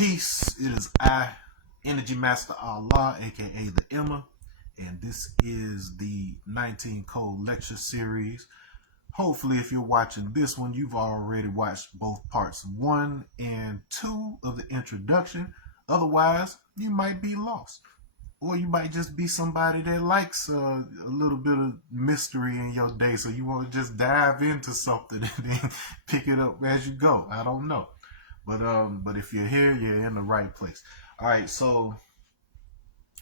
Peace. It is I, Energy Master Allah, aka the Emma, and this is the 19 Code Lecture Series. Hopefully, if you're watching this one, you've already watched both parts 1 and 2 of the introduction. Otherwise, you might be lost. Or you might just be somebody that likes a little bit of mystery in your day, so you want to just dive into something and then pick it up as you go. I don't know. But if you're here, you're in the right place. All right, so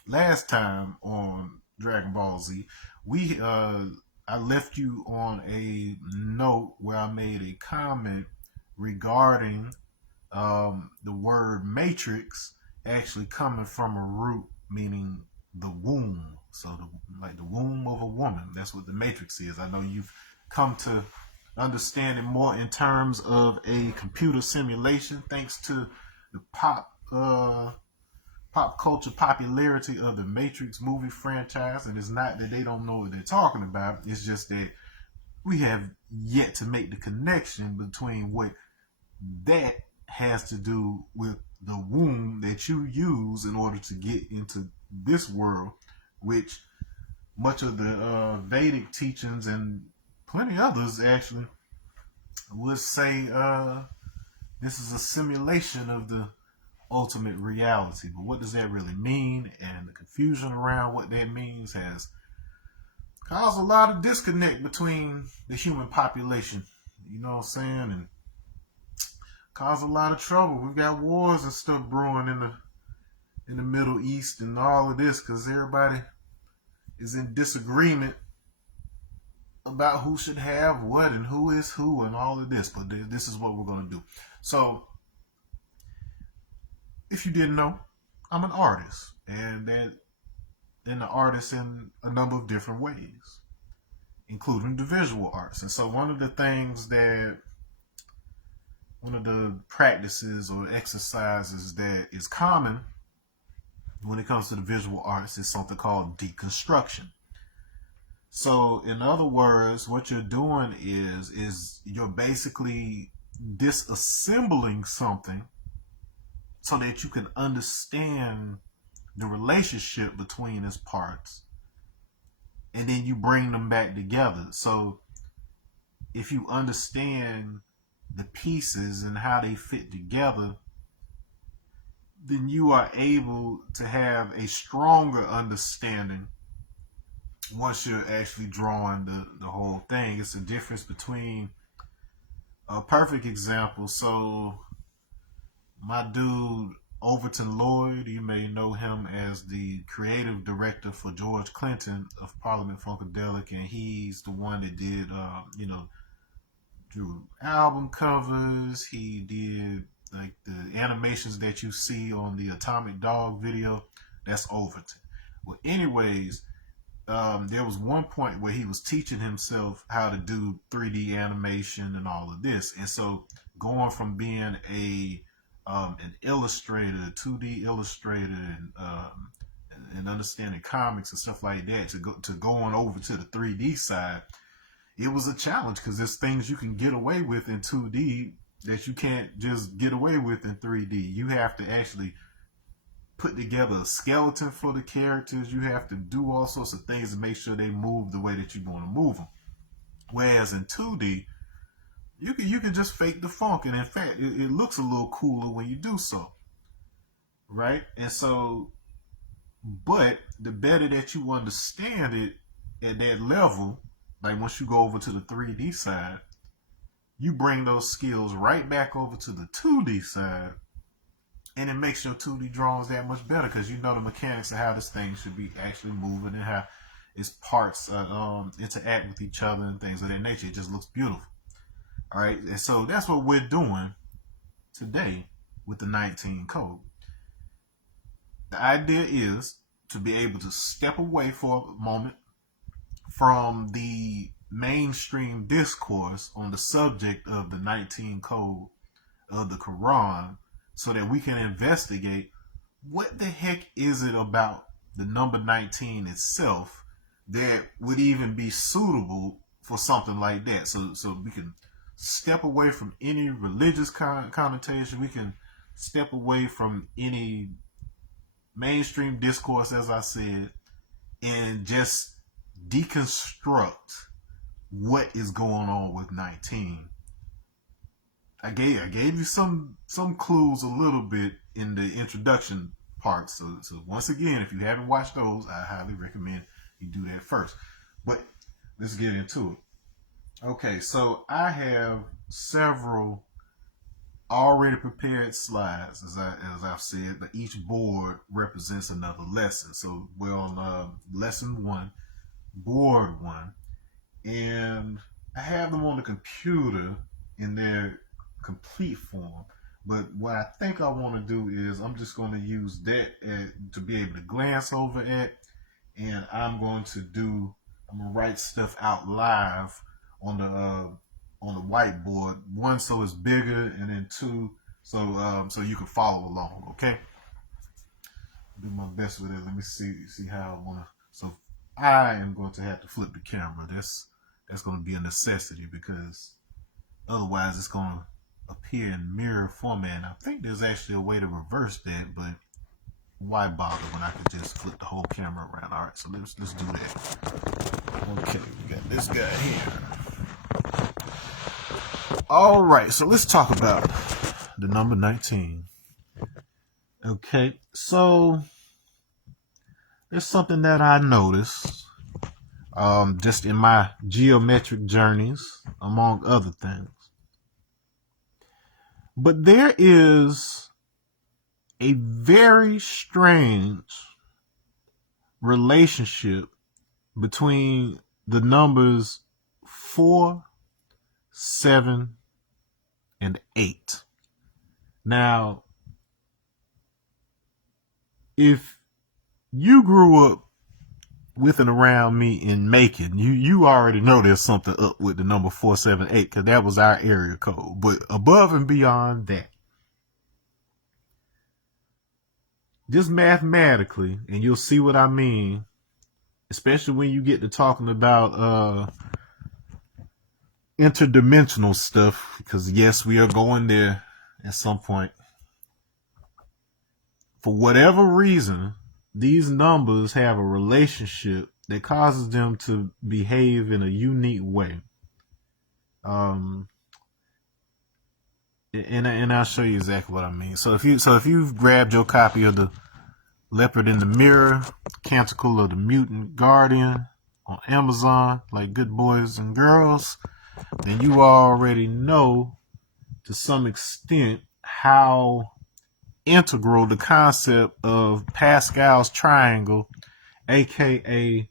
last time on Dragon Ball Z, I left you on a note where I made a comment regarding the word matrix actually coming from a root meaning the womb. So like the womb of a woman. That's what the matrix is. I know you've come to understand it more in terms of a computer simulation thanks to the pop culture popularity of the Matrix movie franchise. And it's not that they don't know what they're talking about. It's just that we have yet to make the connection between what that has to do with the womb that you use in order to get into this world, which much of the Vedic teachings and plenty others actually would say this is a simulation of the ultimate reality. But what does that really mean? And the confusion around what that means has caused a lot of disconnect between the human population. You know what I'm saying? And caused a lot of trouble. We've got wars and stuff brewing in the Middle East and all of this because everybody is in disagreement about who should have what and who is who and all of this. But this is what we're going to do. So, if you didn't know, I'm an artist, and an artist in a number of different ways, including the visual arts. And so one of the practices or exercises that is common when it comes to the visual arts is something called deconstruction. So in other words, what you're doing is you're basically disassembling something so that you can understand the relationship between its parts, and then you bring them back together. So if you understand the pieces and how they fit together, then you are able to have a stronger understanding once you're actually drawing the whole thing. It's the difference between a perfect example. So my dude Overton Lloyd, you may know him as the creative director for George Clinton of Parliament Funkadelic, and he's the one that did drew album covers. He did like the animations that you see on the Atomic Dog video. That's Overton. Well, anyways, there was one point where he was teaching himself how to do 3D animation and all of this. And so going from being an illustrator, 2D illustrator, and understanding comics and stuff like that to going over to the 3D side, it was a challenge because there's things you can get away with in 2D that you can't just get away with in 3D. You have to actually put together a skeleton for the characters. You have to do all sorts of things to make sure they move the way that you want to move them. Whereas in 2D, you can just fake the funk, and in fact, it looks a little cooler when you do so, right? And so, but the better that you understand it at that level, like once you go over to the 3D side, you bring those skills right back over to the 2D side, and it makes your 2D drawings that much better because you know the mechanics of how this thing should be actually moving and how its parts interact with each other and things of that nature. It just looks beautiful. All right, and so that's what we're doing today with the 19 Code. The idea is to be able to step away for a moment from the mainstream discourse on the subject of the 19 Code of the Quran so that we can investigate what the heck is it about the number 19 itself that would even be suitable for something like that. So we can step away from any religious connotation. We can step away from any mainstream discourse, as I said, and just deconstruct what is going on with 19. I gave you some clues a little bit in the introduction part. So once again, if you haven't watched those, I highly recommend you do that first. But let's get into it. Okay, so I have several already prepared slides, as I've said, but each board represents another lesson. So we're on lesson 1, board 1, and I have them on the computer in their complete form. But what I think I want to do is I'm just going to use that to be able to glance over it, and I'm going to write stuff out live on the whiteboard. 1, so it's bigger, and then 2, so you can follow along. Okay, do my best with it. Let me see how I want to. So I am going to have to flip the camera. That's going to be a necessity, because otherwise it's going to appear in mirror format. And I think there's actually a way to reverse that, but why bother when I could just flip the whole camera around? All right, so let's do that. Okay, we got this guy here. All right, so let's talk about the number 19. Okay, so there's something that I noticed just in my geometric journeys, among other things. But there is a very strange relationship between the numbers 4, 7, and 8. Now, if you grew up with and around me in Macon, you already know there's something up with the number 478, because that was our area code. But above and beyond that, just mathematically, and you'll see what I mean, especially when you get to talking about interdimensional stuff, because yes, we are going there at some point. For whatever reason, these numbers have a relationship that causes them to behave in a unique way. And I'll show you exactly what I mean. So if you've grabbed your copy of the Leopard in the Mirror, Canticle of the Mutant Guardian on Amazon, like good boys and girls, then you already know to some extent how integral the concept of Pascal's triangle, aka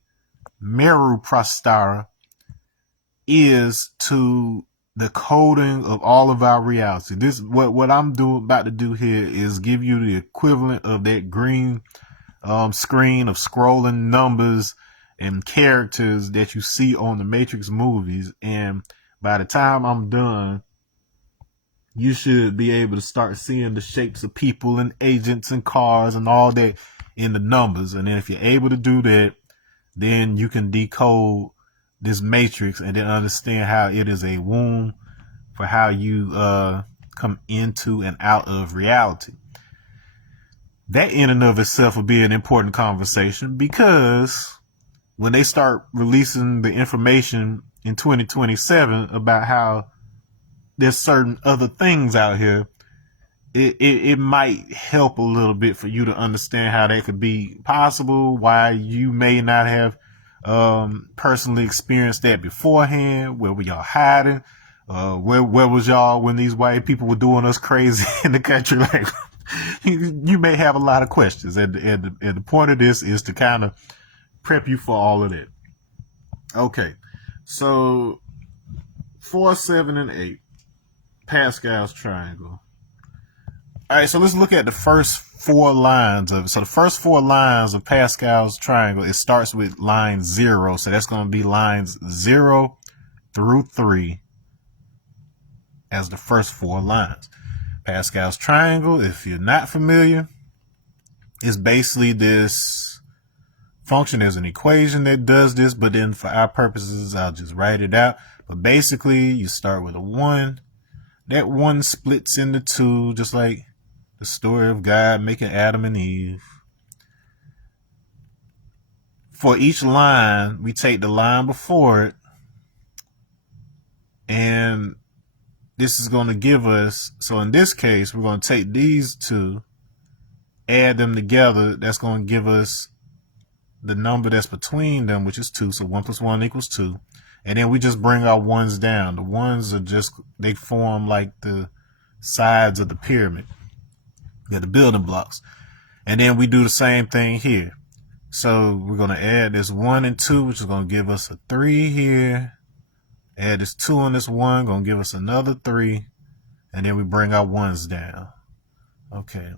Meru Prostara, is to the coding of all of our reality. This what I'm about to do here is give you the equivalent of that green screen of scrolling numbers and characters that you see on the Matrix movies. And by the time I'm done, you should be able to start seeing the shapes of people and agents and cars and all that in the numbers. And then if you're able to do that, then you can decode this matrix and then understand how it is a womb for how you come into and out of reality. That in and of itself will be an important conversation, because when they start releasing the information in 2027 about how there's certain other things out here, it might help a little bit for you to understand how that could be possible, why you may not have personally experienced that beforehand. Where were y'all hiding? Where was y'all when these white people were doing us crazy in the country? Like, you may have a lot of questions, and the point of this is to kind of prep you for all of that. Okay, so 4, 7, and 8. Pascal's triangle. All right, so let's look at the first 4 lines of it. So the first 4 lines of Pascal's triangle, it starts with line 0. So that's going to be lines 0 through 3 as the first 4 lines. Pascal's triangle, if you're not familiar, is basically this function. There's an equation that does this, but then for our purposes, I'll just write it out. But basically, you start with a 1. That 1 splits into 2, just like The story of God making Adam and Eve. For each line, we take the line before it, and this is going to give us, so in this case, we're going to take these two, add them together. That's going to give us the number that's between them, which is 2. So 1 plus 1 equals 2. And then we just bring our ones down. The ones are just, they form like the sides of the pyramid. They're the building blocks. And then we do the same thing here. So we're going to add this 1 and 2, which is going to give us a 3 here. Add this 2 and this 1, going to give us another 3. And then we bring our ones down. Okay.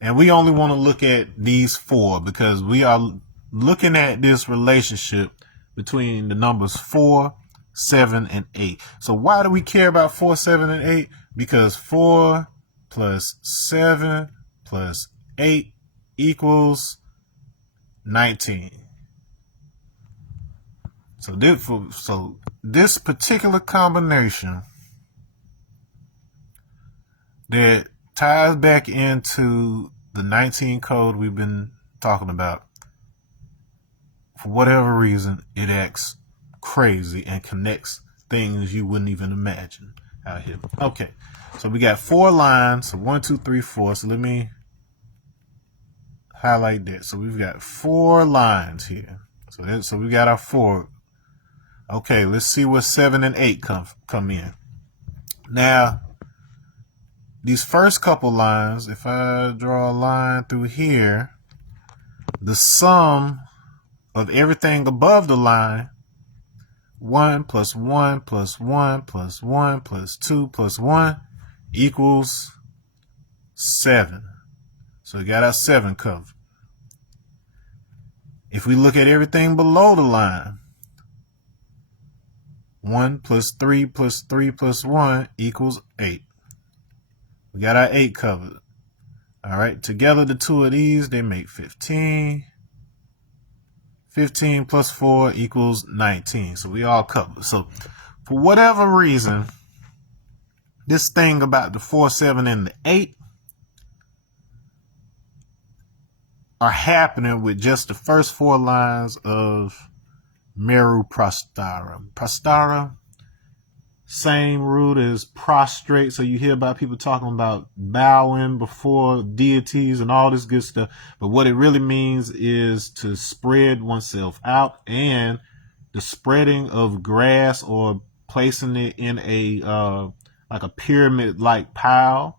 And we only want to look at these 4 because we are looking at this relationship between the numbers 4, 7, and 8. So why do we care about 4, 7, and 8? Because 4 plus 7 plus 8 equals 19. So this particular combination that ties back into the 19 code we've been talking about, for whatever reason, it acts crazy and connects things you wouldn't even imagine out here. Okay, so we got 4 lines. So 1, 2, 3, 4. So let me highlight that. So we've got 4 lines here. So we got our 4. Okay, let's see what 7 and 8 come in. Now, these first couple lines, if I draw a line through here, the sum of everything above the line, 1 plus 1 plus 1 plus 1 plus 2 plus 1 equals 7. So we got our 7 covered. If we look at everything below the line, 1 plus 3 plus 3 plus 1 equals 8. We got our 8 covered. All right, together the two of these, they make 15. 15 plus 4 equals 19. So we all covered. So for whatever reason, this thing about the 4, 7, and the 8 are happening with just the first 4 lines of Meru Prostara. Prostara, same root as prostrate. So you hear about people talking about bowing before deities and all this good stuff. But what it really means is to spread oneself out, and the spreading of grass or placing it in a like a pyramid-like pile,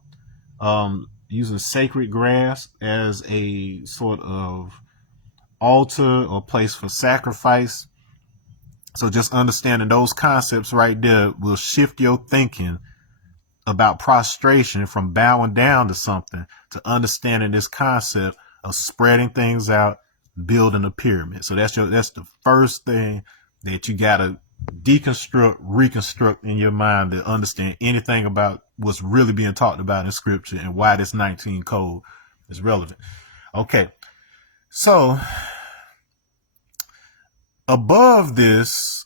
using sacred grass as a sort of altar or place for sacrifice. So just understanding those concepts right there will shift your thinking about prostration from bowing down to something to understanding this concept of spreading things out, building a pyramid. So that's the first thing that you gotta deconstruct, reconstruct in your mind to understand anything about what's really being talked about in scripture and why this 19 code is relevant. Okay, so above this,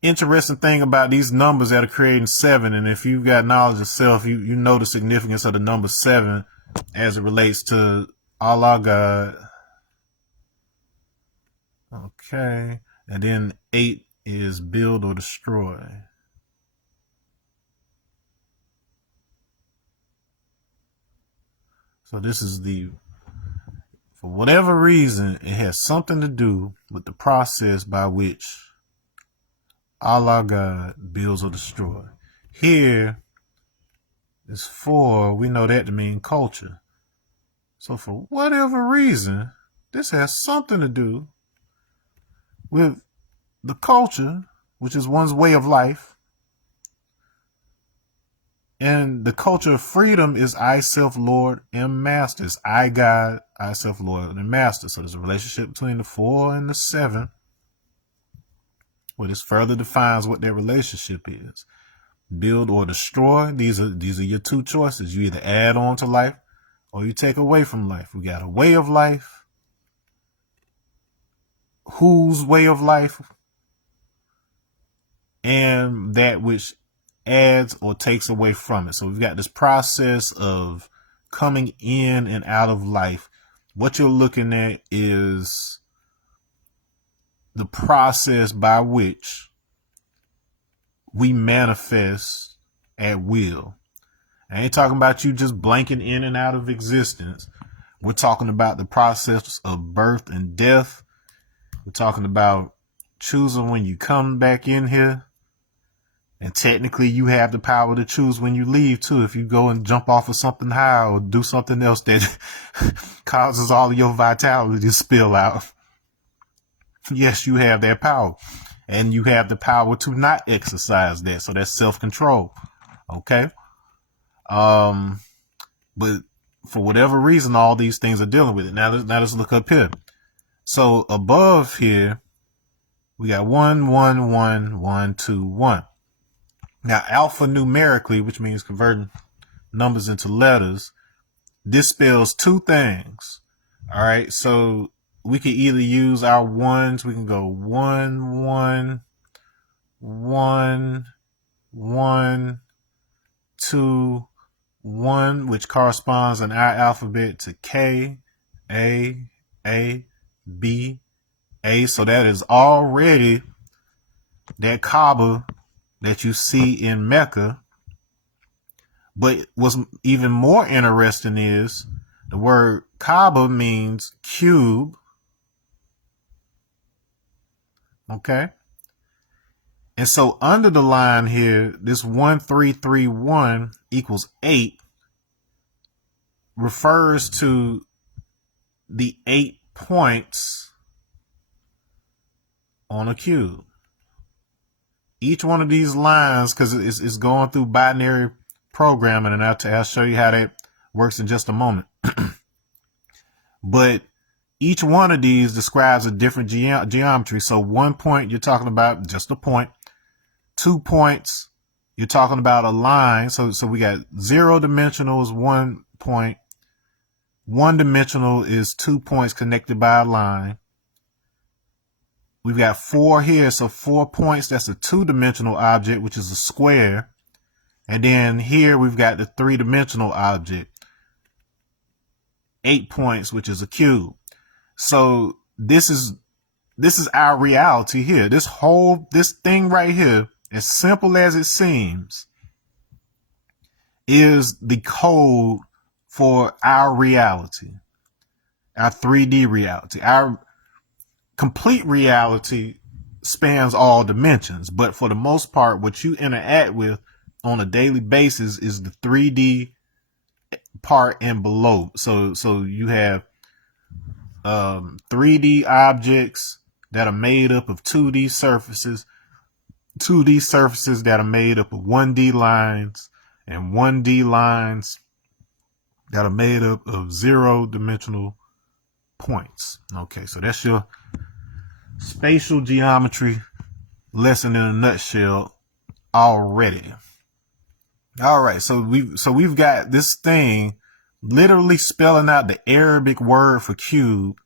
interesting thing about these numbers that are creating 7, and if you've got knowledge of self, you know the significance of the number 7 as it relates to Allah God. Okay, and then 8 is build or destroy. So this is for whatever reason, it has something to do with the process by which Allah God builds or destroy. Here is 4. We know that to mean culture. So for whatever reason, this has something to do with the culture, which is one's way of life. And the culture of freedom is I, self, Lord, and Master. It's I, God, I, self, Lord, and Master. So there's a relationship between the 4 and the 7. Well, this further defines what their relationship is. Build or destroy. These are your 2 choices. You either add on to life or you take away from life. We got a way of life. Whose way of life? And that which adds or takes away from it. So we've got this process of coming in and out of life. What you're looking at is the process by which we manifest at will. I ain't talking about you just blanking in and out of existence. We're talking about the process of birth and death. We're talking about choosing when you come back in here. And technically you have the power to choose when you leave too. If you go and jump off of something high or do something else that causes all of your vitality to spill out. Yes, you have that power. And you have the power to not exercise that. So that's self-control. Okay. But for whatever reason, all these things are dealing with it. Now let's look up here. So above here, we got 1, 1, 1, 1, 2, 1. Now, alphanumerically, which means converting numbers into letters, this spells two things. All right. So we can either use our ones. We can go 1, 1, 1, 1, 2, 1, which corresponds in our alphabet to K, A, B, A. So that is already that Kaaba that you see in Mecca. But what's even more interesting is the word Kaaba means cube. Okay. And so under the line here, this 1331 equals 8 refers to the 8 points on a cube. Each one of these lines, because it's going through binary programming, and I'll show you how that works in just a moment. But each one of these describes a different geometry. So 1 point, you're talking about just a point. 2 points, you're talking about a line. So we got 0 dimensional is 1 point. 1 dimensional is 2 points connected by a line. We've got 4 here. So 4 points, that's a 2-dimensional object, which is a square. And then here we've got the 3-dimensional object, 8 points, which is a cube. So this is our reality here. This thing right here, as simple as it seems, is the code for our reality, our 3D reality. Our complete reality spans all dimensions, but for the most part, what you interact with on a daily basis is the 3D part and below. So you have 3D objects that are made up of 2D surfaces, 2D surfaces that are made up of 1D lines, and 1D lines that are made up of 0-dimensional points. Okay, so that's your spatial geometry lesson in a nutshell already. All right, so we've got this thing literally spelling out the Arabic word for cube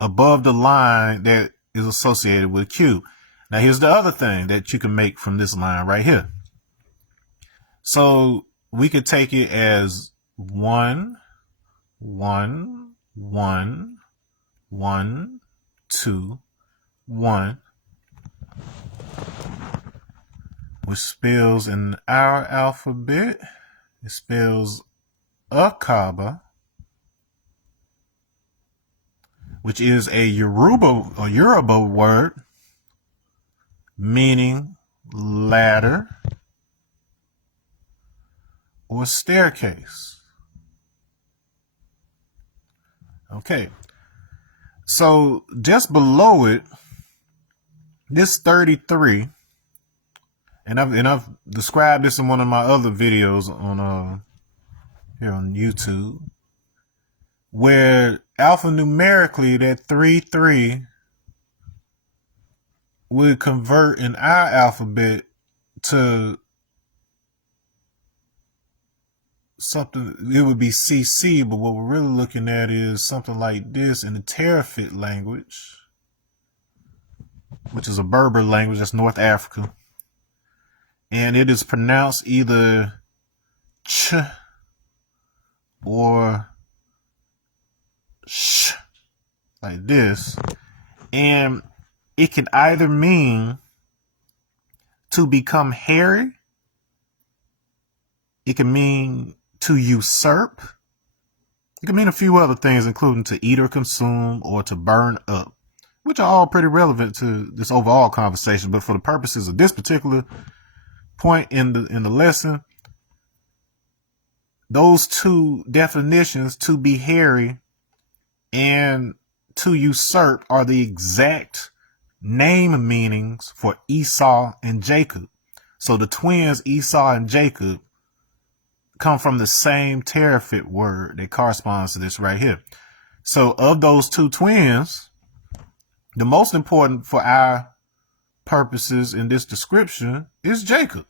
above the line that is associated with cube. Now here's the other thing that you can make from this line right here. So we could take it as 1, 1, 1, 1, 2, 1, which spells in our alphabet, it spells a Kaaba, which is a Yoruba word meaning ladder or staircase. Okay, so just below it, this 33, and I've described this in one of my other videos on here on YouTube, where alphanumerically that 33 would convert in our alphabet to something, it would be CC, but what we're really looking at is something like this in the Terafit language, which is a Berber language, that's North Africa. and it is pronounced either ch or sh, like this. And it can either mean to become hairy, it can mean to usurp, it can mean a few other things, including to eat or consume or to burn up, which are all pretty relevant to this overall conversation. But for the purposes of this particular point in the lesson, those two definitions, to be hairy and to usurp, are the exact name meanings for Esau and Jacob. So the twins Esau and Jacob come from the same terafit word that corresponds to this right here. So of those two twins, the most important for our purposes in this description is Jacob,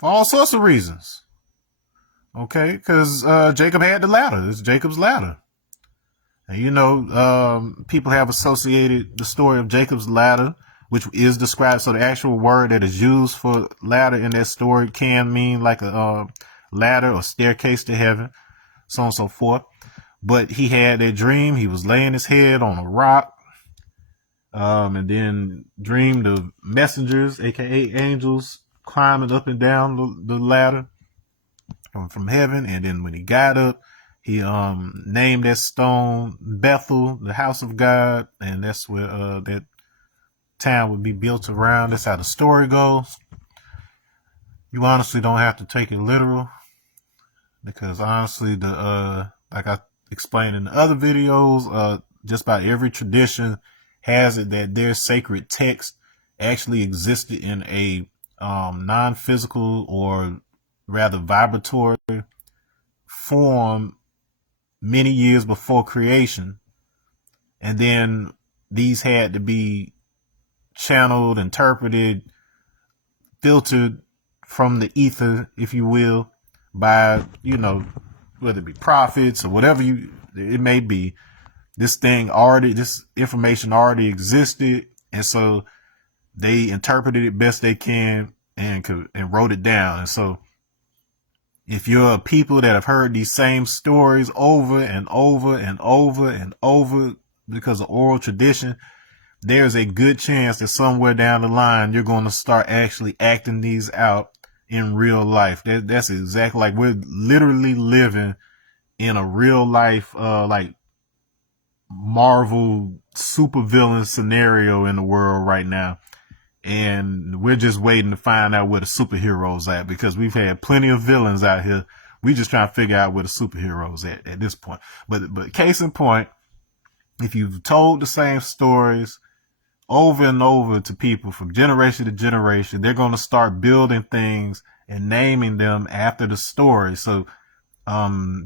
for all sorts of reasons. Okay, because Jacob had the ladder. It's Jacob's ladder. And people have associated the story of Jacob's ladder, which is described. So the actual word that is used for ladder in that story can mean like a ladder or staircase to heaven, so on and so forth. But he had that dream. He was laying his head on a rock, and then dreamed of messengers, aka angels, climbing up and down the ladder from heaven. And then when he got up, he named that stone Bethel, the house of God, and that's where that town would be built around. That's how the story goes. You honestly don't have to take it literal, because honestly, like I explained in the other videos, just about every tradition has it that their sacred text actually existed in a non-physical, or rather vibratory form many years before creation. And then these had to be channeled, interpreted, filtered from the ether, if you will, by, whether it be prophets or whatever it may be. This information already existed. And so they interpreted it best they can and wrote it down. And so if you're a people that have heard these same stories over and over and over and over because of oral tradition, there's a good chance that somewhere down the line, you're going to start actually acting these out in real life. That's exactly, like, we're literally living in a real life, like Marvel supervillain scenario in the world right now. And we're just waiting to find out where the superheroes at, because we've had plenty of villains out here. We just trying to figure out where the superheroes at this point. But case in point, if you've told the same stories over and over to people from generation to generation, they're going to start building things and naming them after the story. So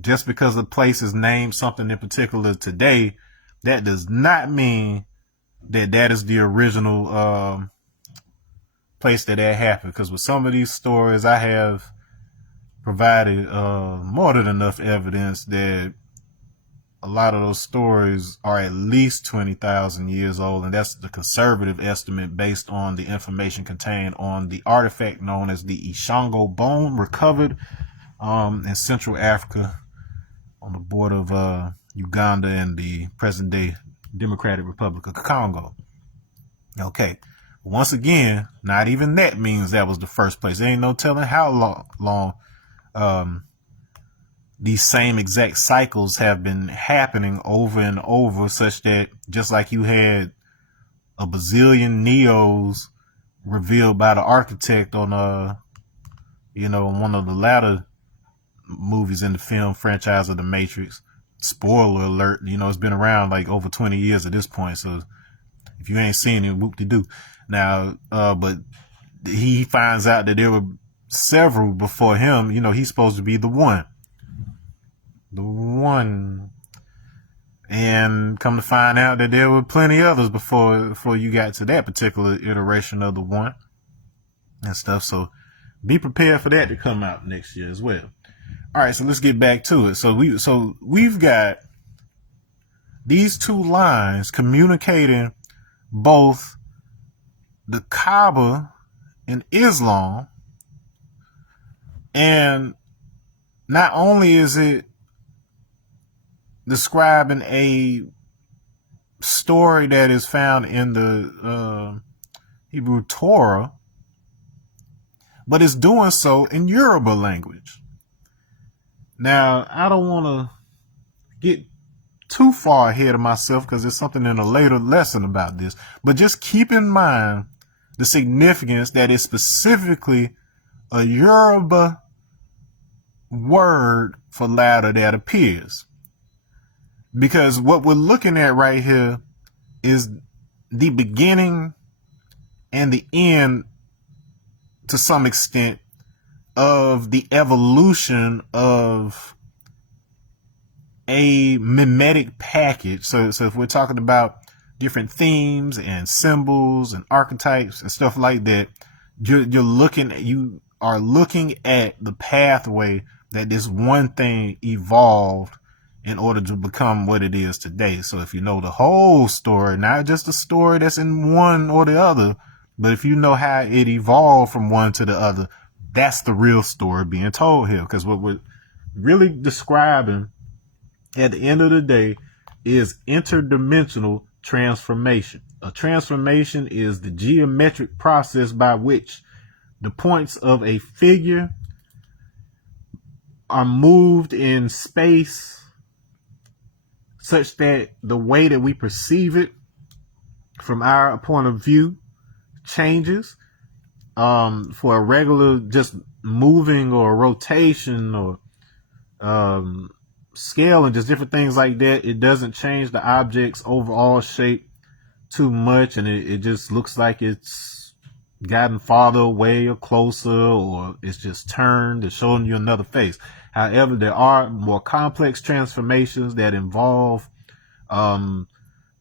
just because the place is named something in particular today, that does not mean that is the original place that happened. Because with some of these stories, I have provided more than enough evidence that a lot of those stories are at least 20,000 years old, and that's the conservative estimate based on the information contained on the artifact known as the Ishango bone, recovered in Central Africa on the border of Uganda and the present-day Democratic Republic of Congo. Okay. Once again, not even that means that was the first place. There ain't no telling how long these same exact cycles have been happening over and over, such that just like you had a bazillion Neos revealed by the architect on one of the latter movies in the film franchise of The Matrix. Spoiler alert, it's been around like over 20 years at this point, so if you ain't seen it, whoop-de-doo. Now, but he finds out that there were several before him. He's supposed to be the one. And come to find out that there were plenty others before you got to that particular iteration of the one and stuff. So be prepared for that to come out next year as well. All right, so let's get back to it. So we've got these two lines communicating both the Kaaba in Islam. And not only is it describing a story that is found in the Hebrew Torah, but it's doing so in Yoruba language. Now, I don't want to get too far ahead of myself because there's something in a later lesson about this, but just keep in mind the significance that is specifically a Yoruba word for ladder that appears. Because what we're looking at right here is the beginning and the end, to some extent, of the evolution of a mimetic package. So if we're talking about different themes and symbols and archetypes and stuff like that, you are looking at the pathway that this one thing evolved in order to become what it is today. So if you know the whole story, not just the story that's in one or the other, but if you know how it evolved from one to the other, that's the real story being told here. Because what we're really describing at the end of the day is interdimensional transformation. A transformation is the geometric process by which the points of a figure are moved in space such that the way that we perceive it from our point of view changes. For a regular just moving or rotation or scale and just different things like that, it doesn't change the object's overall shape too much, and it just looks like it's gotten farther away or closer, or it's just turned and showing you another face. However, there are more complex transformations that involve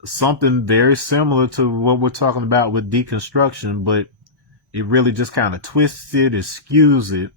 something very similar to what we're talking about with deconstruction, but it really just kind of twists it, it skews it.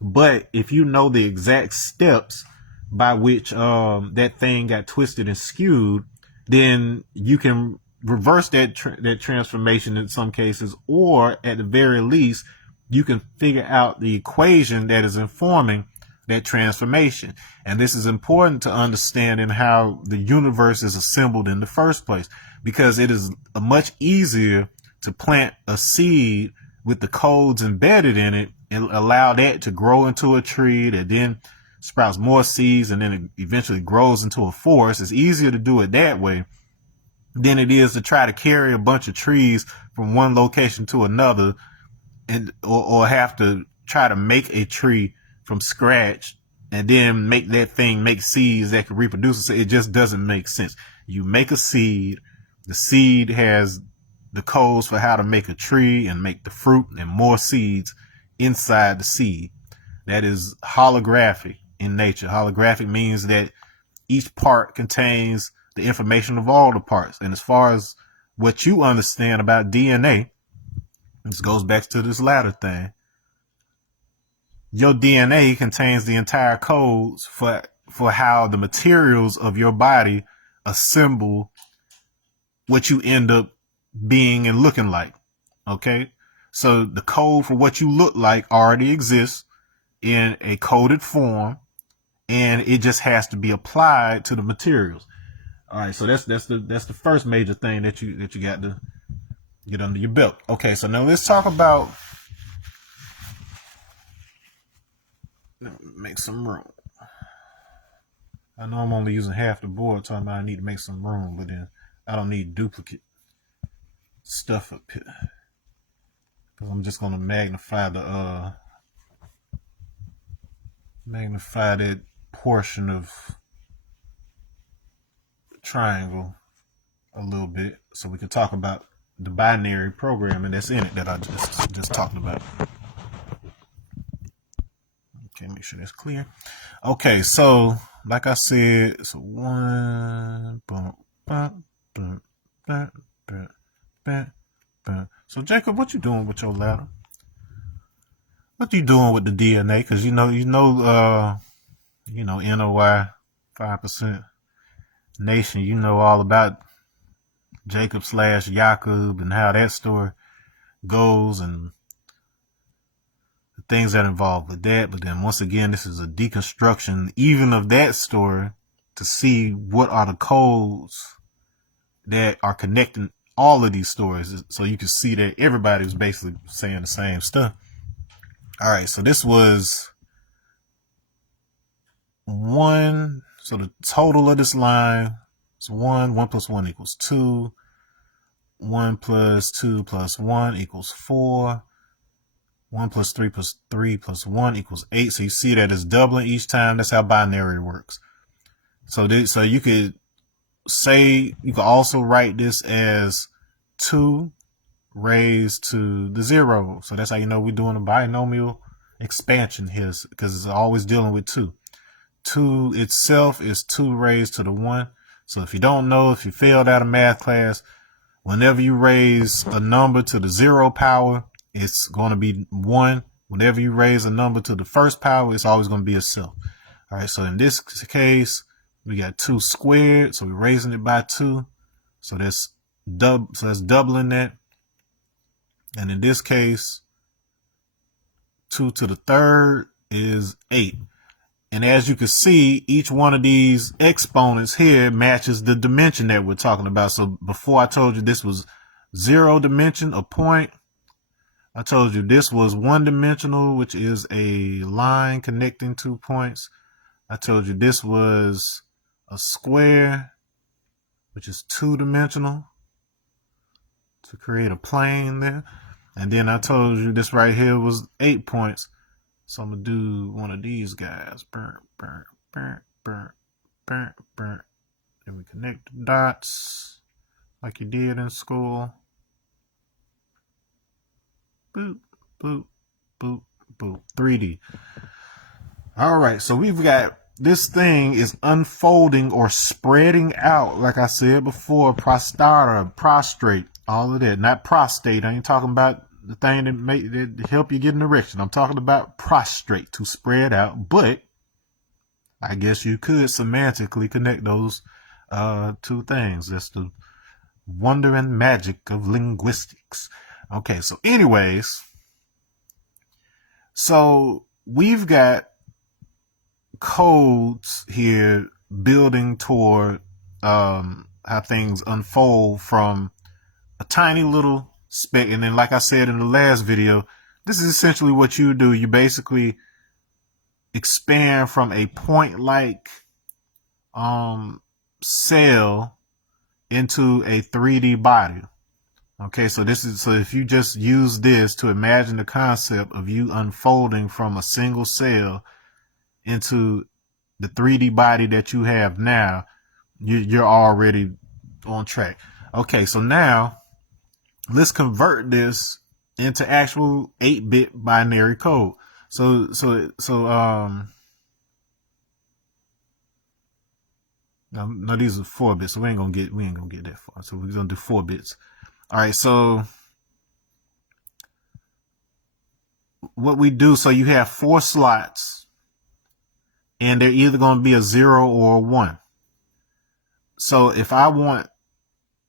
But if you know the exact steps by which that thing got twisted and skewed, then you can reverse that transformation in some cases, or at the very least, you can figure out the equation that is informing that transformation. And this is important to understand in how the universe is assembled in the first place, because it is much easier to plant a seed with the codes embedded in it and allow that to grow into a tree that then sprouts more seeds and then it eventually grows into a forest. It's easier to do it that way than it is to try to carry a bunch of trees from one location to another and or have to try to make a tree from scratch and then make that thing make seeds that can reproduce. So it just doesn't make sense. You make a seed, the seed has the codes for how to make a tree and make the fruit and more seeds inside the seed. That is holographic in nature. Holographic means that each part contains the information of all the parts. And as far as what you understand about DNA, this goes back to this latter thing. Your DNA contains the entire codes for how the materials of your body assemble what you end up being and looking like. Okay? So the code for what you look like already exists in a coded form, and it just has to be applied to the materials. All right, so that's the first major thing that you got to get under your belt. Okay, so now let's talk about, make some room. I know I'm only using half the board, talking about I need to make some room, but then I don't need duplicate stuff up here, because I'm just going to magnify that portion of triangle a little bit so we can talk about the binary programming that's in it that I just talked about. Okay, make sure that's clear. Okay, so like I said, so one, boom, boom, boom, boom, boom, boom, boom. So Jacob, what you doing with your ladder? What you doing with the DNA? Because you know, NOI 5% Nation. You know all about Jacob / Jacob and how that story goes and the things that involve with that. But then once again, this is a deconstruction even of that story to see what are the codes that are connecting all of these stories, so you can see that everybody was basically saying the same stuff. All right, so this was 1. So the total of this line is 1. 1 plus 1 equals 2. 1 plus 2 plus 1 equals 4. 1 plus 3 plus 3 plus 1 equals 8. So you see that it's doubling each time. That's how binary works. So you could say, you could also write this as 2 raised to the 0. So that's how you know we're doing a binomial expansion here, because it's always dealing with 2. 2 itself is 2 raised to the 1. So if you don't know, if you failed out of math class, whenever you raise a number to the 0 power, it's going to be 1. Whenever you raise a number to the first power, it's always going to be a self. All right, so in this case, we got 2 squared, so we're raising it by 2. So that's doubling that. And in this case, 2 to the third is 8. And as you can see, each one of these exponents here matches the dimension that we're talking about. So before I told you this was 0 dimension, a point. I told you this was 1 dimensional, which is a line connecting 2 points. I told you this was a square, which is 2 dimensional, to create a plane there. And then I told you this right here was 8 points. So I'm going to do one of these guys. Burn, burn, burn, burn, burn, burn. Then we connect the dots like you did in school. Boop, boop, boop, boop. 3D. All right, so we've got, this thing is unfolding or spreading out, like I said before, prostrate, all of that. Not prostate. I ain't talking about the thing that help you get an erection. I'm talking about prostrate, to spread out. But I guess you could semantically connect those two things. That's the wonder and magic of linguistics. Okay, so anyways, so we've got codes here building toward how things unfold from a tiny little speck. And then, like I said in the last video, this is essentially what you do. You basically expand from a point-like cell into a 3D body. Okay, so if you just use this to imagine the concept of you unfolding from a single cell into the 3D body that you have now, you're already on track. Okay, so now let's convert this into actual 8-bit binary code. So no, these are 4 bits, so we ain't gonna get that far. So we're gonna do 4 bits. All right, so what we do, so you have 4 slots, and they're either going to be a 0 or a 1. So if I want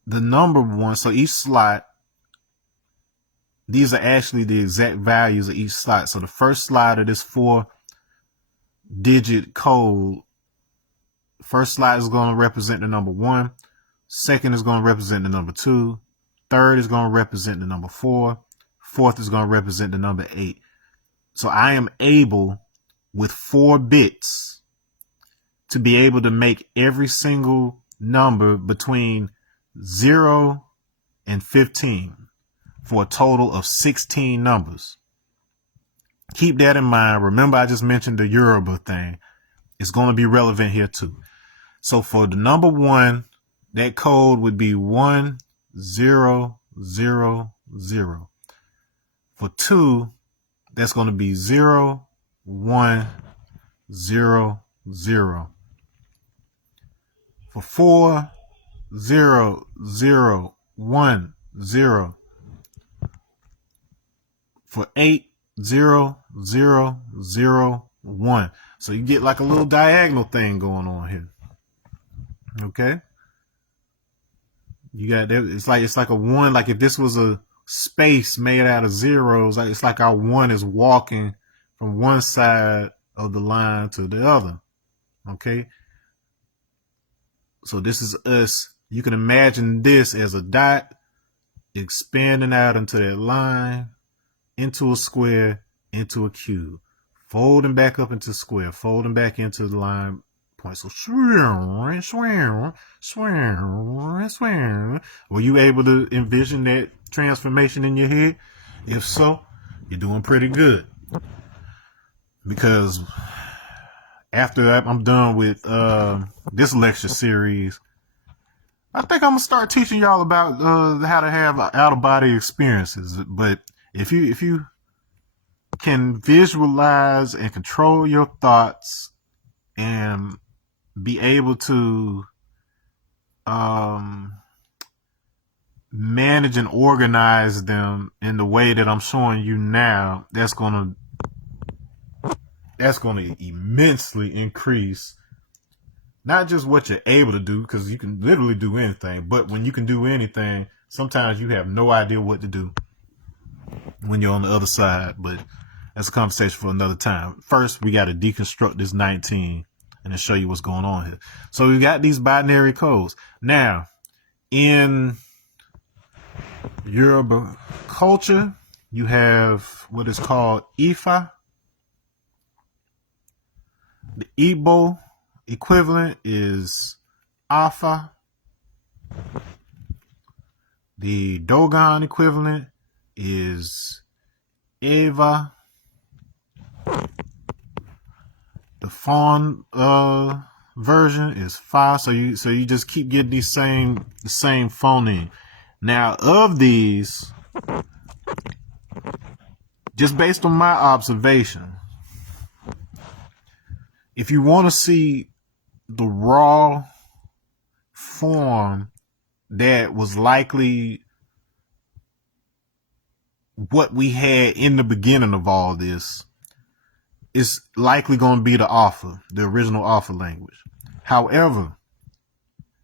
the number 1, so each slot, these are actually the exact values of each slot. So the first slot of this 4-digit code, first slot is going to represent the number 1. Second is going to represent the number 2. Third is going to represent the number 4. Fourth is going to represent the number 8. So I am able, with 4 bits, to be able to make every single number between 0 and 15 for a total of 16 numbers. Keep that in mind. Remember, I just mentioned the Yoruba thing. It's going to be relevant here too. So for the number 1, that code would be 1, 0, 0, 0. For 2, that's going to be 0, 1, 0, 0. For 4, 0, 0, 1, 0. For 8, 0, 0, 0, 1. So you get like a little diagonal thing going on here. Okay. You got that. It's like a 1. Like if this was a space made out of zeros. It's like our one is walking from one side of the line to the other. Okay. So this is us. You can imagine this as a dot expanding out into that line, into a square, into a cube, folding back up into square, folding back into the line point. So were you able to envision that transformation in your head? If so, you're doing pretty good. Because after I'm done with this lecture series, I think I'm gonna start teaching y'all about how to have out of body experiences. But if you can visualize and control your thoughts and be able to manage and organize them in the way that I'm showing you now, that's gonna immensely increase not just what you're able to do, because you can literally do anything, but when you can do anything, sometimes you have no idea what to do when you're on the other side. But that's a conversation for another time. First, we got to deconstruct this 19 and then show you what's going on here. So we got these binary codes. Now, in Yoruba culture, you have what is called Ifa. The Igbo equivalent is Afa. The Dogon equivalent is Eva. The Fawn version is Fa. So you just keep getting the same phoneme. Now, of these, just based on my observation, if you want to see the raw form that was likely what we had in the beginning of all this, it's likely going to be the Alpha, the original Alpha language. However,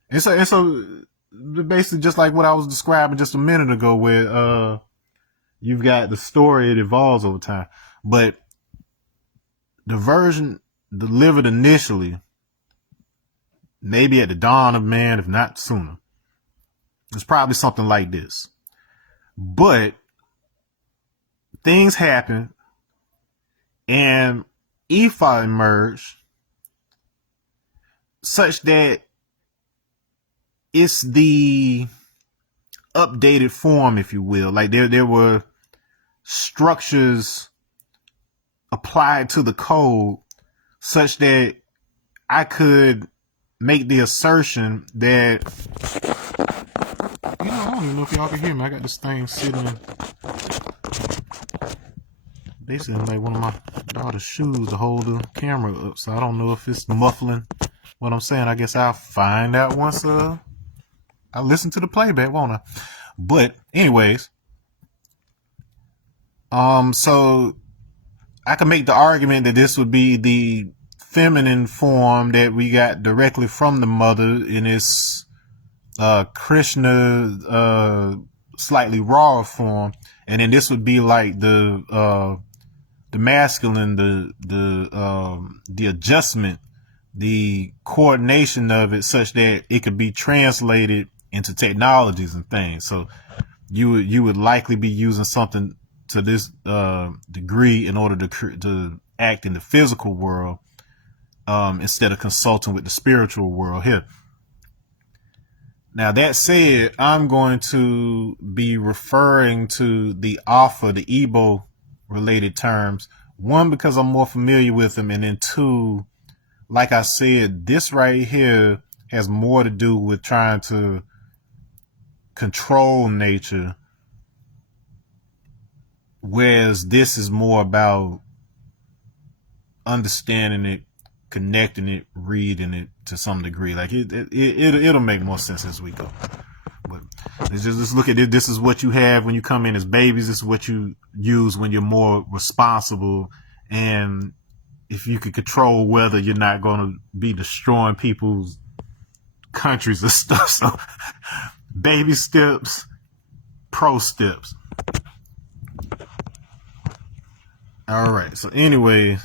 and so basically just like what I was describing just a minute ago, where you've got the story, it evolves over time, but the version delivered initially, maybe at the dawn of man, if not sooner, it's probably something like this. But things happen, and Ifa emerged such that it's the updated form, if you will. Like there were structures applied to the code such that I could make the assertion that, I don't even know if y'all can hear me. I got this thing sitting basically like one of my daughter's shoes to hold the camera up, so I don't know if it's muffling what I'm saying. I guess I'll find out once I listen to the playback, won't I? But anyways, so I can make the argument that this would be the feminine form that we got directly from the mother in its Krishna slightly raw form, and then this would be like the masculine, the adjustment, the coordination of it, such that it could be translated into technologies and things. So you would likely be using something to this degree in order to act in the physical world, instead of consulting with the spiritual world here. Now, that said, I'm going to be referring to the Alpha, the Igbo related terms. One, because I'm more familiar with them, and then two, like I said, this right here has more to do with trying to control nature, whereas this is more about understanding it, connecting it, reading it to some degree. Like it'll make more sense as we go. But let's look at it. This is what you have when you come in as babies. This is what you use when you're more responsible, and if you can control whether you're not going to be destroying people's countries and stuff. So baby steps, pro steps. All right. So anyway,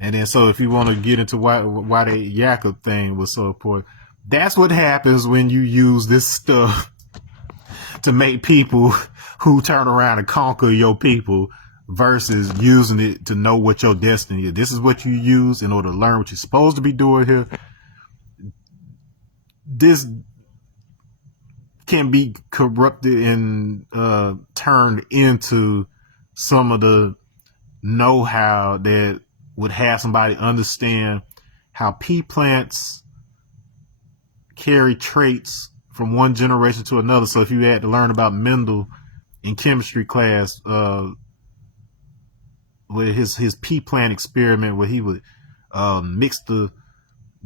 and then so if you want to get into why that Yakka thing was so important, that's what happens when you use this stuff to make people who turn around and conquer your people versus using it to know what your destiny is. This is what you use in order to learn what you're supposed to be doing here. This can be corrupted and turned into some of the know-how that would have somebody understand how pea plants carry traits from one generation to another. So if you had to learn about Mendel in chemistry class, with his pea plant experiment, where he would mix the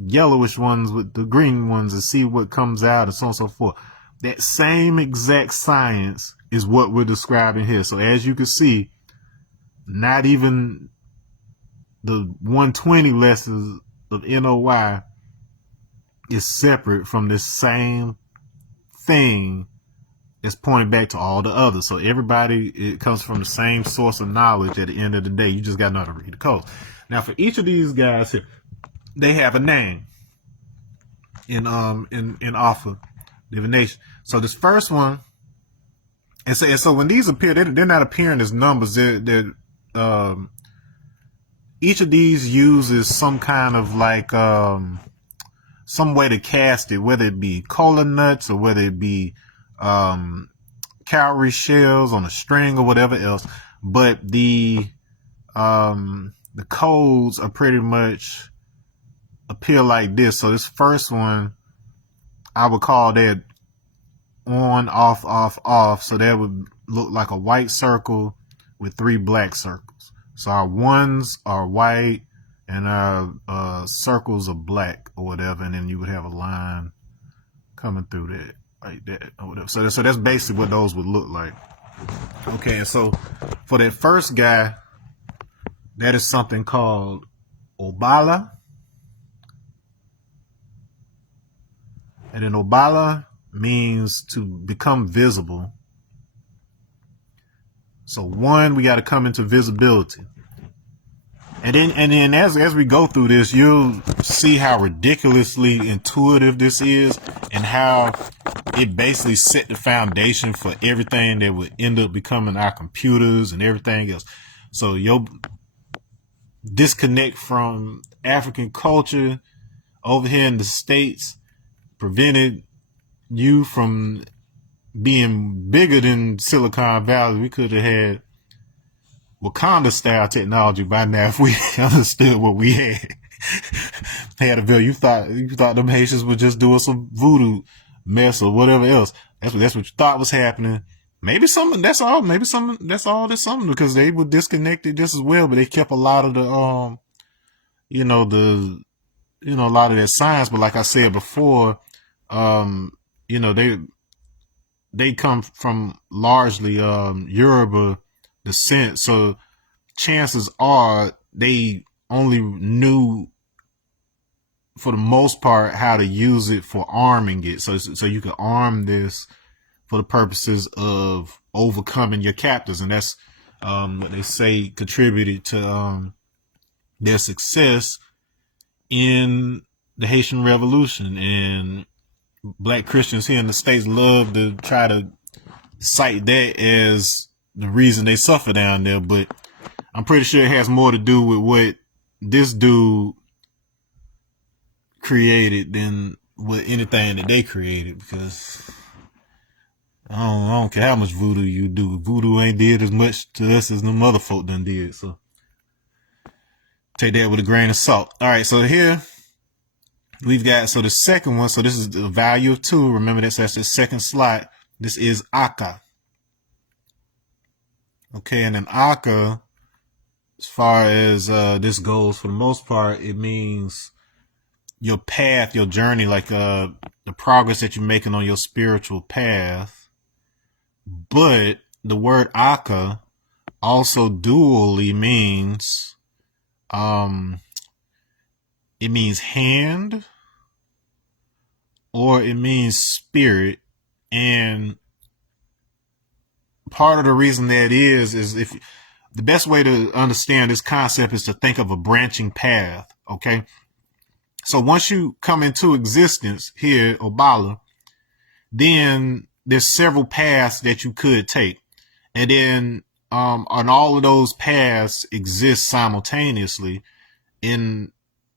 yellowish ones with the green ones and see what comes out, and so on and so forth. That same exact science is what we're describing here. So as you can see, not even the 120 lessons of NOI is separate from this same thing that's pointing back to all the others. So everybody, it comes from the same source of knowledge at the end of the day. You just got to know how to read the code. Now, for each of these guys here, they have a name in alpha divination. So this first one, and so when these appear, they're not appearing as numbers. They're each of these uses some kind of like some way to cast it, whether it be cola nuts or whether it be cowrie shells on a string or whatever else. But the codes are pretty much appear like this. So this first one, I would call that on, off, off, off. So that would look like a white circle with 3 black circles. So our ones are white and our circles are black or whatever. And then you would have a line coming through that, like that or whatever. So that's basically what those would look like. Okay, and so for that first guy, that is something called Obala. And then Obala means to become visible. So 1, we got to come into visibility. And then as we go through this, you'll see how ridiculously intuitive this is and how it basically set the foundation for everything that would end up becoming our computers and everything else. So your disconnect from African culture over here in the States prevented you from being bigger than Silicon Valley. We could have had Wakanda style technology by now if we understood what we had. Had a bill. You thought them Haitians were just doing some voodoo mess or whatever else. That's what you thought was happening. Maybe something. That's all. Maybe something. That's all. That's something, because they were disconnected just as well, but they kept a lot of the a lot of that science. But like I said before, they come from largely Yoruba descent, so chances are they only knew, for the most part, how to use it for arming it. So you can arm this for the purposes of overcoming your captors, and that's what they say contributed to their success in the Haitian Revolution. And Black Christians here in the States love to try to cite that as the reason they suffer down there, but I'm pretty sure it has more to do with what this dude created than with anything that they created, because I don't care how much voodoo you do. Voodoo ain't did as much to us as the mother folk done did. So take that with a grain of salt. All right, so here we've got, so the second one, so this is the value of 2. Remember that's the second slot. This is Aka. Okay, and then Aka, as far as this goes, for the most part, it means your path, your journey, like the progress that you're making on your spiritual path. But the word Aka also dually means it means hand, or it means spirit. And part of the reason that is if the best way to understand this concept is to think of a branching path. Okay. So once you come into existence here, Obala, then there's several paths that you could take. And then, on all of those paths exist simultaneously in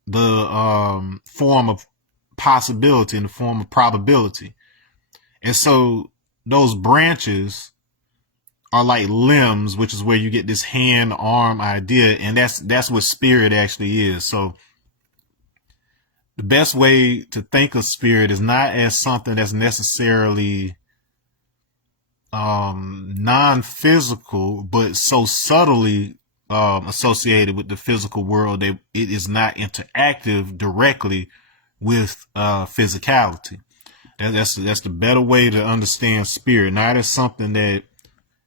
the, form of possibility, in the form of probability. And so those branches are like limbs, which is where you get this hand arm idea. And that's what spirit actually is. So the best way to think of spirit is not as something that's necessarily non-physical, but so subtly associated with the physical world that it is not interactive directly with physicality. That's the better way to understand spirit, not as something that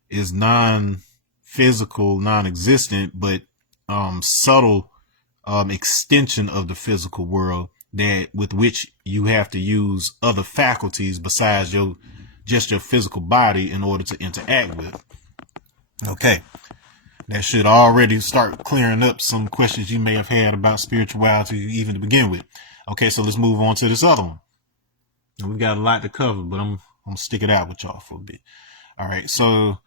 is non-physical, non-existent, but subtle extension of the physical world that with which you have to use other faculties besides just your physical body in order to interact with. Okay. That should already start clearing up some questions you may have had about spirituality even to begin with. Okay, so let's move on to this other one. We've got a lot to cover, but I'm gonna stick it out with y'all for a bit. All right, so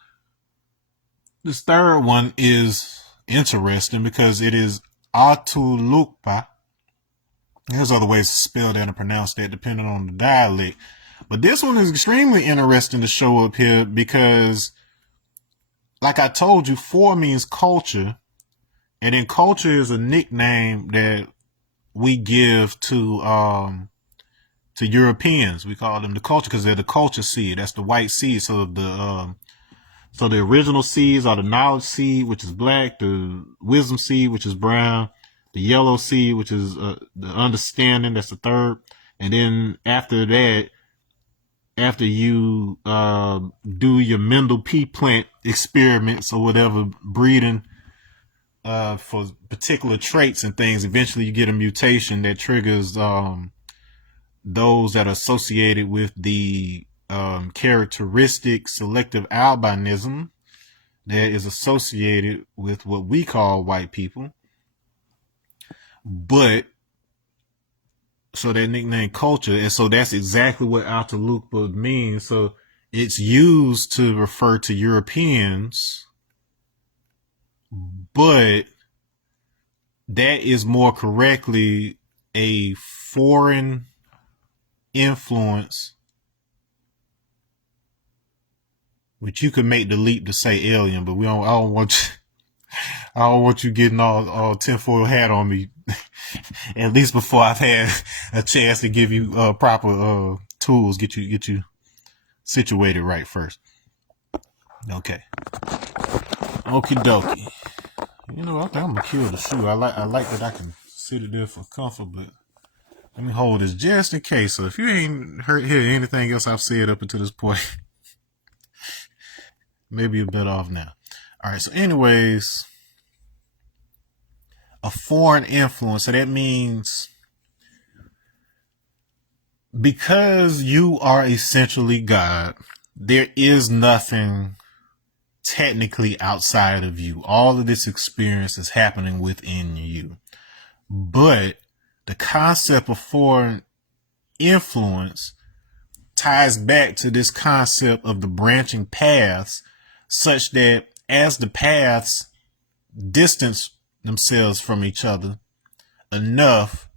this third one is interesting because it is Atulukpa. There's other ways to spell that and pronounce that depending on the dialect. But this one is extremely interesting to show up here because, like I told you, 4 means culture. And then culture is a nickname that we give to Europeans. We call them the culture because they're the culture seed. That's the white seed. So the original seeds are the knowledge seed, which is black, the wisdom seed, which is brown, the yellow seed, which is the understanding, that's the third. And then after that, after you do your Mendel pea plant experiments or whatever, breeding for particular traits and things, eventually you get a mutation that triggers those that are associated with the characteristic selective albinism that is associated with what we call white people. But so that nickname culture, and so that's exactly what Atalukpa means. So it's used to refer to Europeans, but that is more correctly a foreign influence, which you could make the leap to say alien, but I don't want you getting all tinfoil hat on me. At least before I've had a chance to give you proper tools, get you situated right first. Okay. Okie dokie. You know, I think I'm gonna kill the shoe. I like that I can sit it there for comfort, but let me hold this just in case. So if you ain't heard anything else I've said up until this point, maybe you're better off now. All right. So anyways, a foreign influence. So that means because you are essentially God, there is nothing technically outside of you. All of this experience is happening within you. But the concept of foreign influence ties back to this concept of the branching paths, such that as the paths distance themselves from each other enough,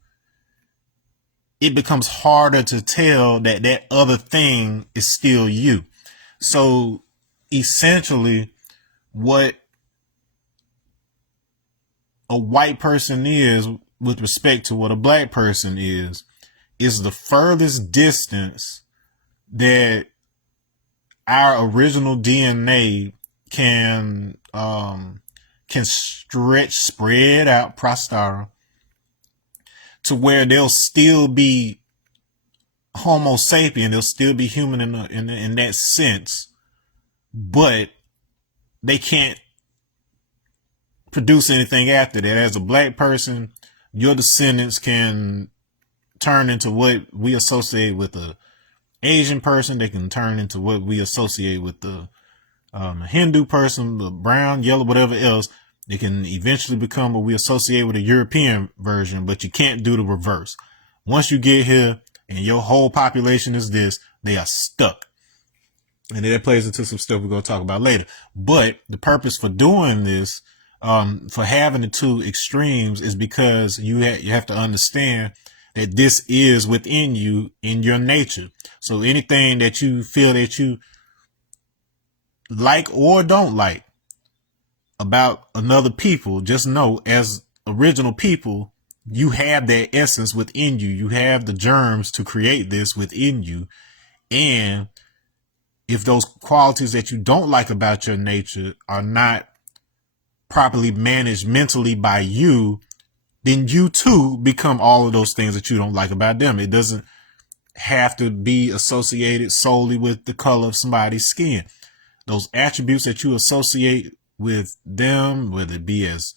it becomes harder to tell that other thing is still you. So essentially, what a white person is with respect to what a black person is the furthest distance that our original DNA can spread out prostara to where they'll still be Homo sapien, they'll still be human in that sense, but they can't produce anything after that. As a black person, your descendants can turn into what we associate with a Asian person. They can turn into what we associate with the a Hindu person, a brown, yellow, whatever else, it can eventually become what we associate with a European version, but you can't do the reverse. Once you get here and your whole population is this, they are stuck. And that plays into some stuff we're going to talk about later. But the purpose for doing this, for having the two extremes, is because you have to understand that this is within you, in your nature. So anything that you feel that you like or don't like about another people, just know as original people, you have that essence within you. You have the germs to create this within you. And if those qualities that you don't like about your nature are not properly managed mentally by you, then you too become all of those things that you don't like about them. It doesn't have to be associated solely with the color of somebody's skin. Those attributes that you associate with them, whether it be as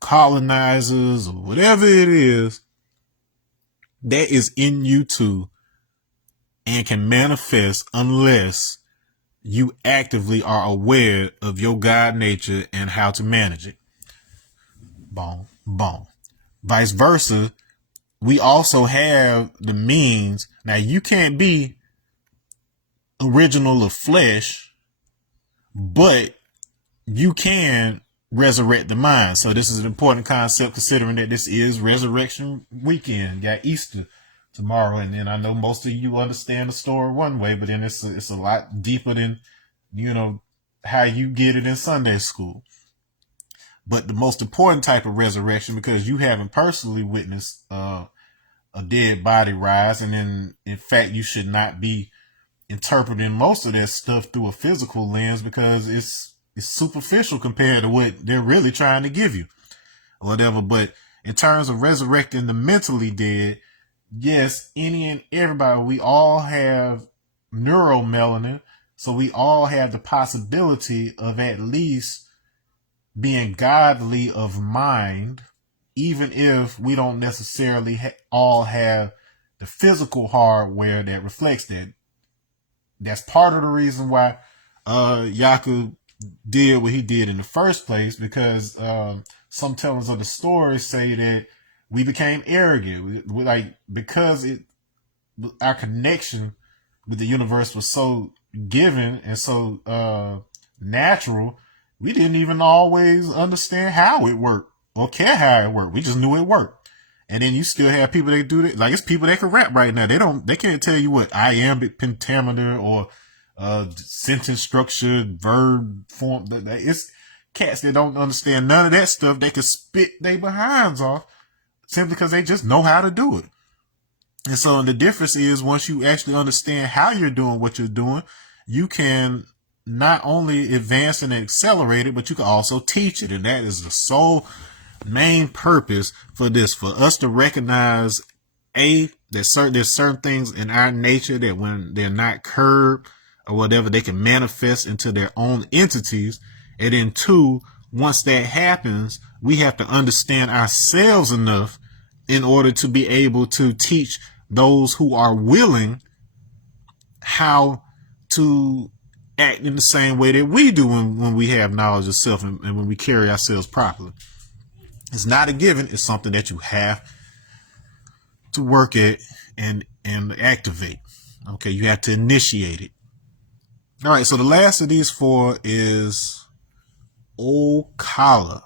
colonizers or whatever it is, that is in you too and can manifest unless you actively are aware of your God nature and how to manage it. Boom, boom. Vice versa, we also have the means. Now, you can't be original of flesh, but you can resurrect the mind. So this is an important concept, considering that this is resurrection weekend. Got Easter tomorrow, and then I know most of you understand the story one way, but then it's a lot deeper than, you know, how you get it in Sunday school. But the most important type of resurrection, because you haven't personally witnessed a dead body rise, and then in fact you should not be interpreting most of that stuff through a physical lens, because it's superficial compared to what they're really trying to give you or whatever. But in terms of resurrecting the mentally dead, yes, any and everybody, we all have neuromelanin, so we all have the possibility of at least being godly of mind, even if we don't necessarily all have the physical hardware that reflects that. That's part of the reason why Yaku did what he did in the first place, because some tellers of the story say that we became arrogant. Because our connection with the universe was so given and so natural, we didn't even always understand how it worked or care how it worked. We just knew it worked. And then you still have people that do that. Like, it's people that can rap right now. They can't tell you what iambic pentameter or sentence structure, verb form. It's cats that don't understand none of that stuff. They can spit their behinds off simply because they just know how to do it. And so the difference is, once you actually understand how you're doing what you're doing, you can not only advance and accelerate it, but you can also teach it. And that is the sole main purpose for this, for us to recognize that there's certain things in our nature that when they're not curbed or whatever, they can manifest into their own entities. And then two, once that happens, we have to understand ourselves enough in order to be able to teach those who are willing how to act in the same way that we do when we have knowledge of self and when we carry ourselves properly. It's not a given. It's something that you have to work at and activate. Okay, you have to initiate it. All right, so the last of these four is Ocala.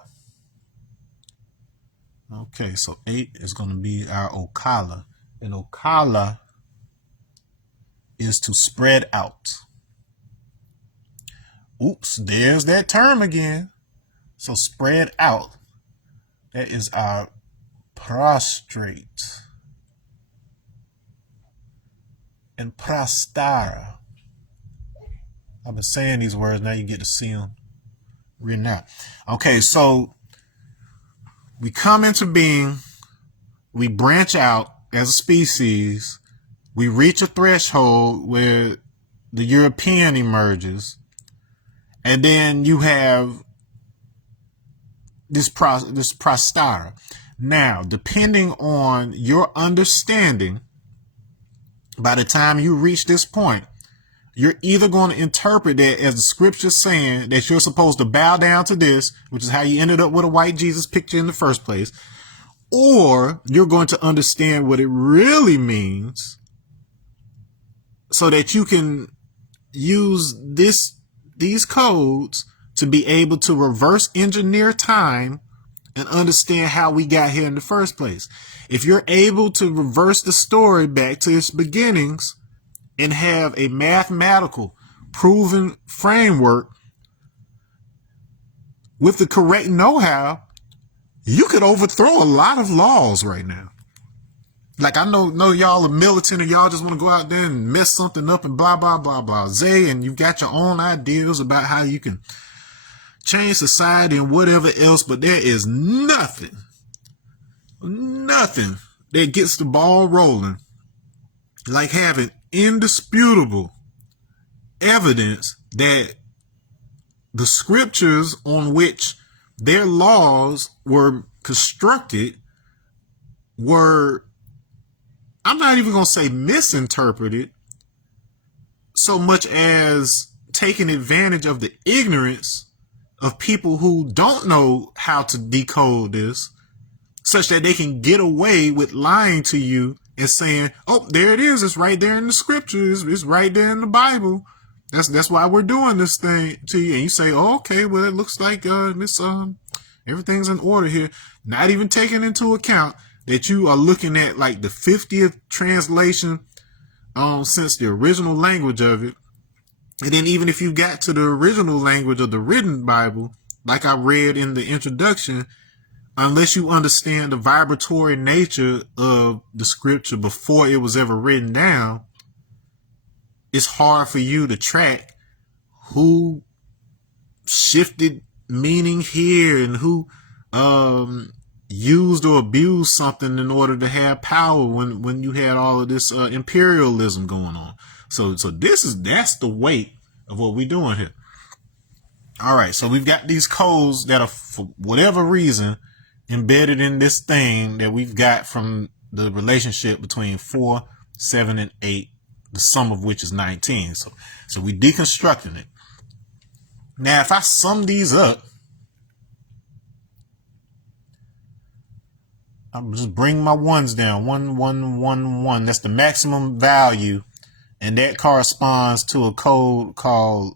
Okay, so 8 is going to be our Ocala. And Ocala is to spread out. Oops, there's that term again. So spread out. That is our prostrate and prostara. I've been saying these words, now you get to see them written out. Okay, so we come into being, we branch out as a species, we reach a threshold where the European emerges, and then you have this prostara. Now, depending on your understanding, by the time you reach this point, You're either going to interpret that as the scripture's saying that you're supposed to bow down to this, which is how you ended up with a white Jesus picture in the first place, or you're going to understand what it really means so that you can use these codes to be able to reverse engineer time and understand how we got here in the first place. If you're able to reverse the story back to its beginnings and have a mathematical proven framework with the correct know-how, you could overthrow a lot of laws right now. Like, I know y'all are militant and y'all just want to go out there and mess something up and blah, blah, blah, blah. And you've got your own ideas about how you can change society and whatever else, but there is nothing that gets the ball rolling like having indisputable evidence that the scriptures on which their laws were constructed were, I'm not even going to say misinterpreted, so much as taking advantage of the ignorance of people who don't know how to decode this, such that they can get away with lying to you and saying, oh, there it is. It's right there in the scriptures. It's right there in the Bible. That's why we're doing this thing to you. And you say, oh, okay, well, it looks like everything's in order here. Not even taking into account that you are looking at like the 50th translation since the original language of it. And then even if you got to the original language of the written Bible, like I read in the introduction, unless you understand the vibratory nature of the scripture before it was ever written down, it's hard for you to track who shifted meaning here and who used or abused something in order to have power when you had all of this imperialism going on. So that's the weight of what we're doing here. All right, so we've got these codes that are, for whatever reason, embedded in this thing that we've got from the relationship between 4, 7, and 8, the sum of which is 19. So we deconstructing it. Now, if I sum these up, I'll just bring my ones down. 1, 1, 1, 1. That's the maximum value. And that corresponds to a code called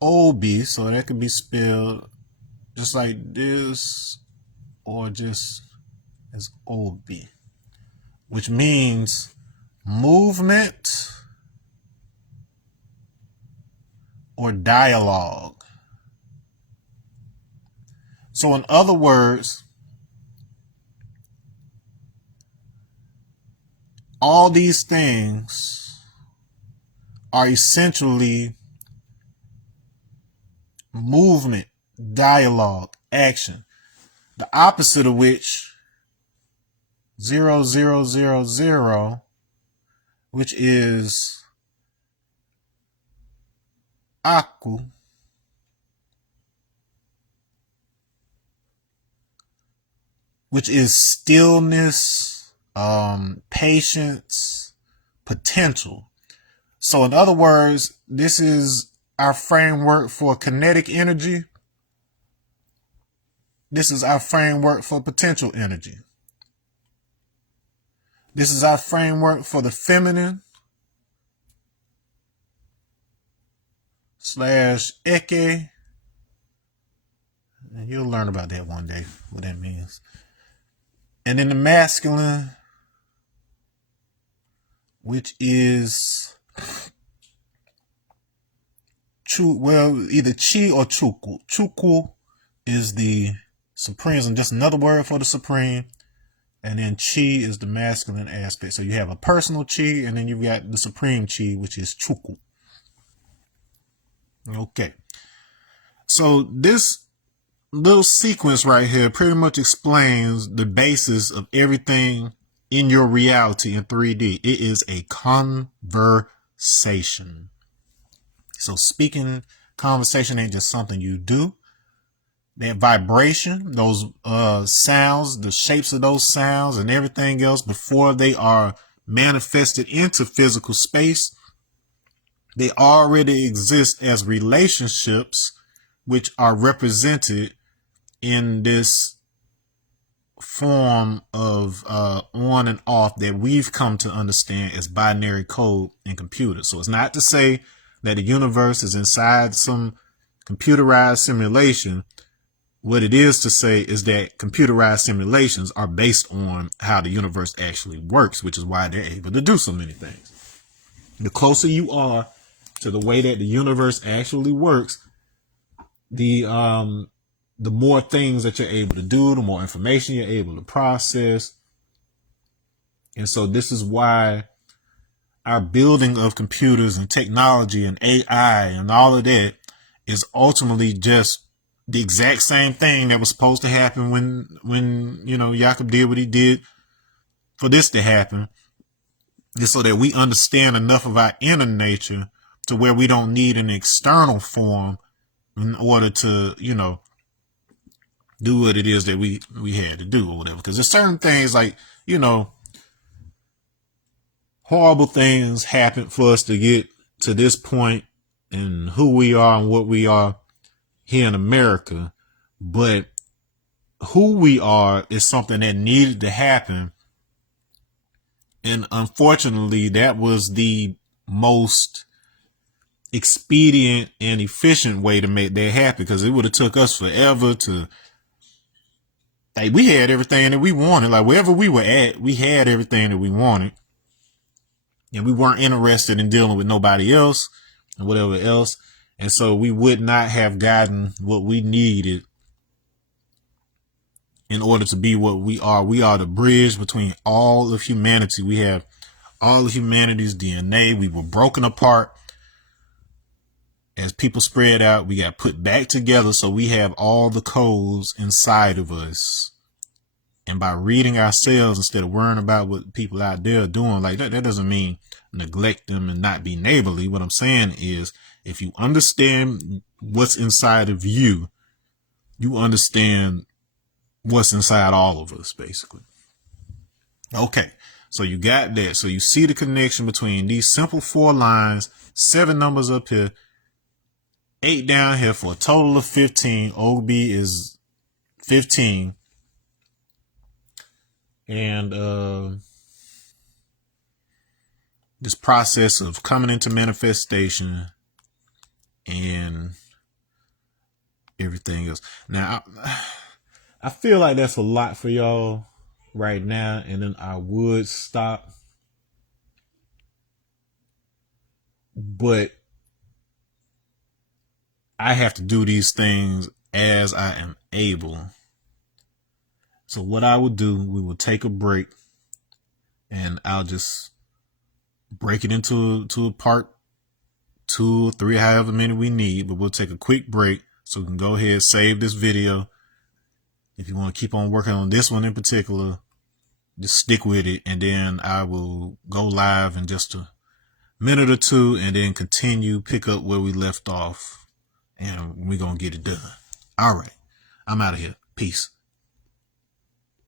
OB. So that could be spelled just like this or just as OB, which means movement or dialogue. So in other words, all these things are essentially movement, dialogue, action. The opposite of which, 0, 0, 0, 0, which is aku, which is stillness, patience, potential. So in other words, this is our framework for kinetic energy. This is our framework for potential energy. This is our framework for the feminine / Eke. And you'll learn about that one day, what that means. And then the masculine, which is either chi or chuku. Chuku is the supreme, and just another word for the supreme. And then chi is the masculine aspect. So you have a personal chi, and then you've got the supreme chi, which is chuku. Okay. So this little sequence right here pretty much explains the basis of everything in your reality in 3D. It is a conversation. So speaking, conversation ain't just something you do. That vibration, those sounds, the shapes of those sounds and everything else before they are manifested into physical space, they already exist as relationships, which are represented in this form of on and off that we've come to understand as binary code in computers. So it's not to say that the universe is inside some computerized simulation. What it is to say is that computerized simulations are based on how the universe actually works, which is why they're able to do so many things. The closer you are to the way that the universe actually works, the more things that you're able to do, the more information you're able to process. And so this is why our building of computers and technology and AI and all of that is ultimately just the exact same thing that was supposed to happen when Jacob did what he did for this to happen. Just so that we understand enough of our inner nature to where we don't need an external form in order to, do what it is that we had to do or whatever. Because there's certain things like, horrible things happen for us to get to this point and who we are and what we are here in America. But who we are is something that needed to happen. And unfortunately, that was the most expedient and efficient way to make that happen, because it would have took us forever to, like, we had everything that we wanted. Like, wherever we were at, we had everything that we wanted. And we weren't interested in dealing with nobody else and whatever else. And so we would not have gotten what we needed in order to be what we are. We are the bridge between all of humanity. We have all of humanity's DNA. We were broken apart. As people spread out, we got put back together. So we have all the codes inside of us. And by reading ourselves instead of worrying about what people out there are doing, like that doesn't mean neglect them and not be neighborly. What I'm saying is, if you understand what's inside of you, you understand what's inside all of us, basically. Okay, so you got that. So you see the connection between these simple 4 lines, 7 numbers up here, 8 down here for a total of 15. OB is 15. And this process of coming into manifestation and everything else. Now, I feel like that's a lot for y'all right now, and then I would stop. But I have to do these things as I am able. So what I will do, we will take a break, and I'll just break it into a part 2 or 3, however many we need. But we'll take a quick break so we can go ahead, save this video. If you want to keep on working on this one in particular, just stick with it, and then I will go live in just a minute or 2 and then continue, pick up where we left off, and we're going to get it done. All right. I'm out of here. Peace.